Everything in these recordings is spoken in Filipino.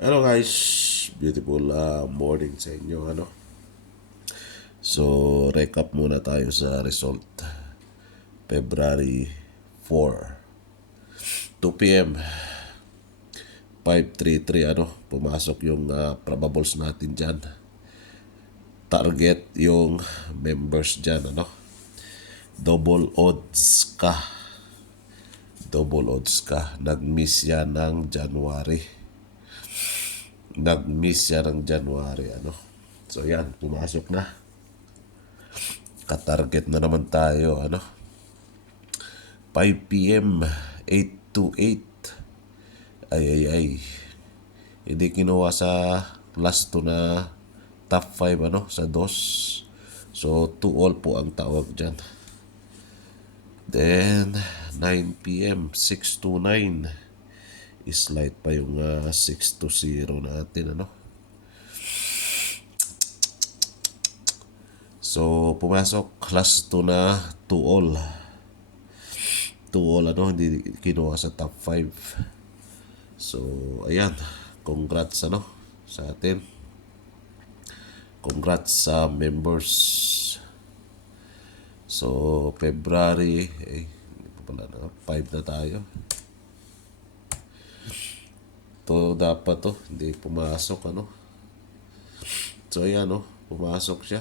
Hello guys, beautiful morning sa inyo So, recap muna tayo sa result. February 4, 2 p.m. 533 pumasok yung probables natin dyan. Target yung members dyan Double odds ka. Double odds ka. Nag-miss yan ng January. So yan, pumasok na. Katarget na naman tayo 5 p.m. 828. Ay. Hindi kinuha sa last 2 na top 5 sa DOS. So 2 all po ang tawag dyan. Then 9 p.m. 629. Slide pa yung 620 natin So pumasok last 2 na 2 all. 2 all hindi kinuha sa top 5. So ayan, congrats sa atin. Congrats sa members. So February hindi pa pala 5 na tayo. To dapat hindi pumasok So ayan pumasok siya.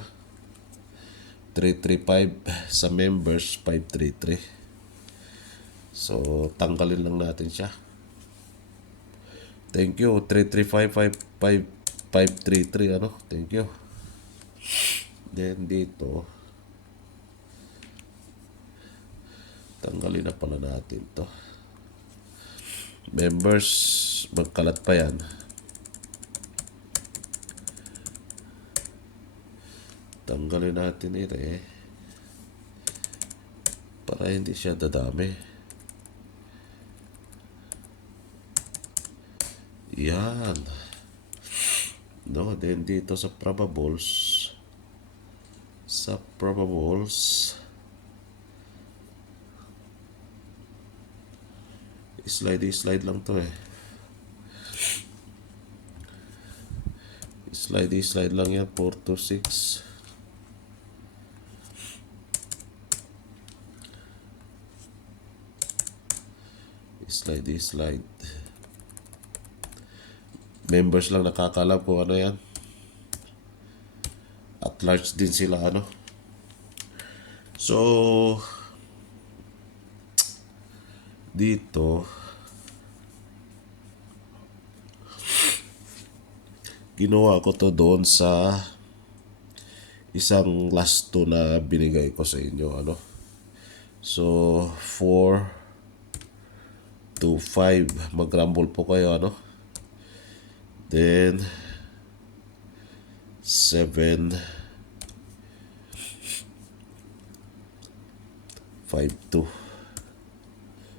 335 sa members, 533. So tanggalin lang natin siya. Thank you 3355533 Thank you. Then dito tanggalin na pala natin to. Members, magkalat pa yan. Tanggalin natin ito para hindi siya dadami. Yan. Then dito sa probables. Slide lang to Slide lang yan. 4 to 6. Slide. Members lang nakakalam kung yan. At large din sila So dito ginawa ko to doon sa isang last 2 na binigay ko sa inyo So 4 to 5 mag-rumble po kayo Then 7 5 2.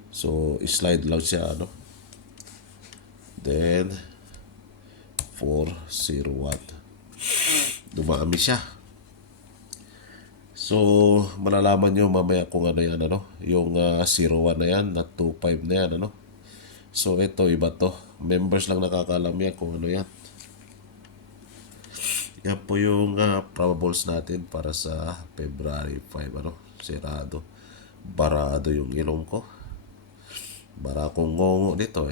So slide lang siya Then 401. Dumami siya. So malalaman nyo mamaya kung yan yung 01 na yan, na 25 na yan So ito iba to. Members lang nakakalam yan kung yan. Yan po yung probables natin para sa February 5 Sirado. Barado yung ilong ko. Bara akong ngongo dito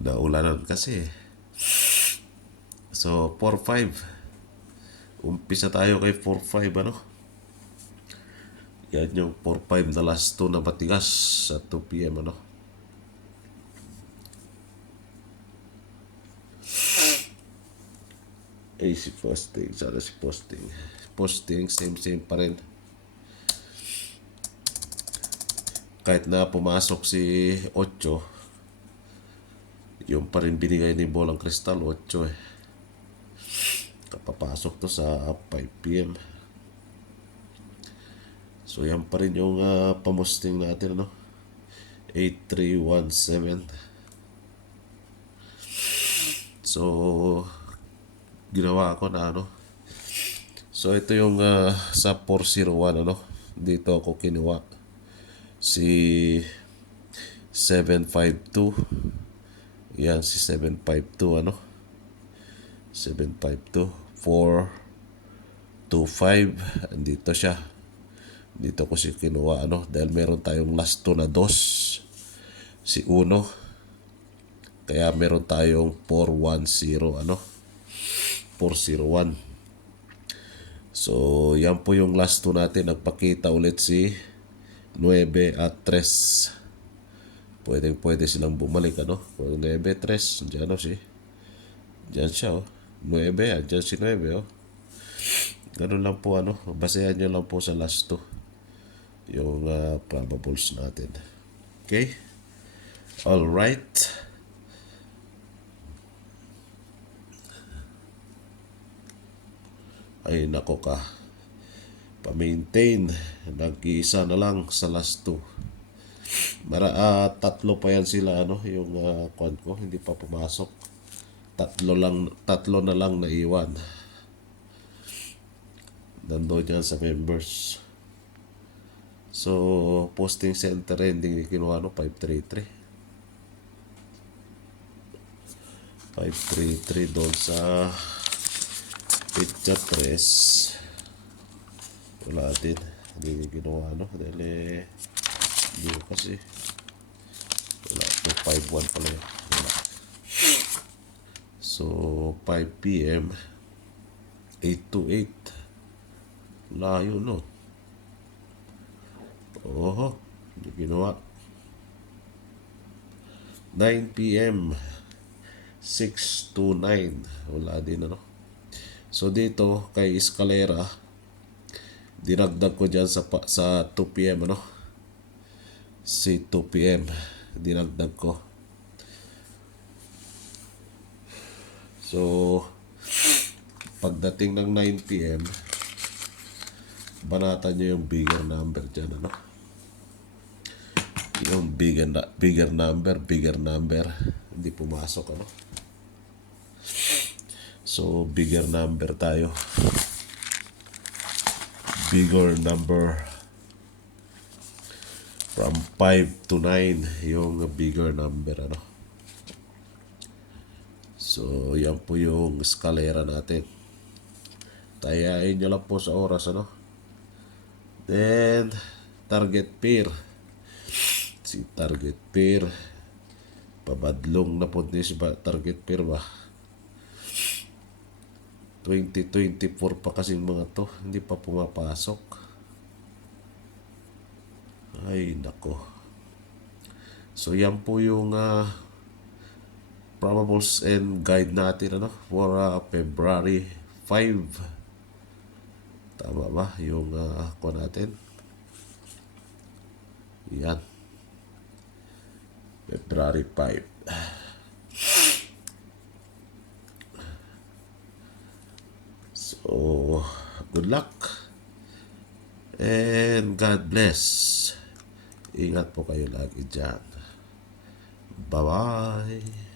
Naulanan kasi So 4-5. Umpisa tayo kay 4-5 Yan yung 4-5 na last 2 na matigas sa 2 p.m. Si posting. Sana si posting. Posting, same pa rin. Kahit na pumasok si 8, yung pa rin binigay ni Bolang Kristal, 8 Kapapasok to sa 5 p.m. So yan pa rin yung pamusting natin 8317. So ginawa ko na So ito yung sa 401 dito ako kinuha si 752. Yan si 752 ano. 752 425. Andito siya. Dito ko si kinuha ano dahil meron tayong last 2 na dos. Si Uno. Kaya meron tayong 410 ano. 401. So, yan po yung last 2 natin. Nagpakita ulit si 9 at 3. Pwede silang bumalik ano. 9, 3. Diyan o si. Diyan siya oh. 9. Diyan si 9 oh. Ganun lang po ano. Basehan nyo lang po sa last 2. Yung probables natin. Okay? Alright. Ay nako ka. Pa-maintain. Nag-iisa na lang sa last 2. Tatlo pa yan sila ano. Yung kwan ko. Hindi pa pumasok. Tatlo na lang naiwan. Nandoon yan sa members. So, posting center ending ni kinuha no, 533. 533 doon sa Pitcha 3. Wala din. Hindi ginawa no. Dahil hindi ko kasi. Wala. 251 pala yun. Wala. So, 5 p.m. 828. Layo no. Oho. Hindi ginawa. 9 p.m. 629. Wala din ano. So dito kay Escalera dinagdag ko dyan sa 2 p.m. ano. Si 2 p.m. dinagdag ko. So pagdating ng 9 p.m. banatan nyo yung bigger number dyan ano. Yung bigger number hindi pumasok ano. So bigger number tayo. Bigger number from 5 to 9 yung bigger number ano. So yan po yung eskalera natin. Tayain nyo lang po sa oras ano. Then target pair. Si target pair pabadlong na po ni si target pair ba. 2024 pa kasi mga to, hindi pa pumapasok. Ay nako. So yan po yung probables and guide natin ano for February 5. Tama ba yung ko natin? Yan. February 5. So, good luck and God bless. Ingat po kayo lagi dyan. Bye-bye.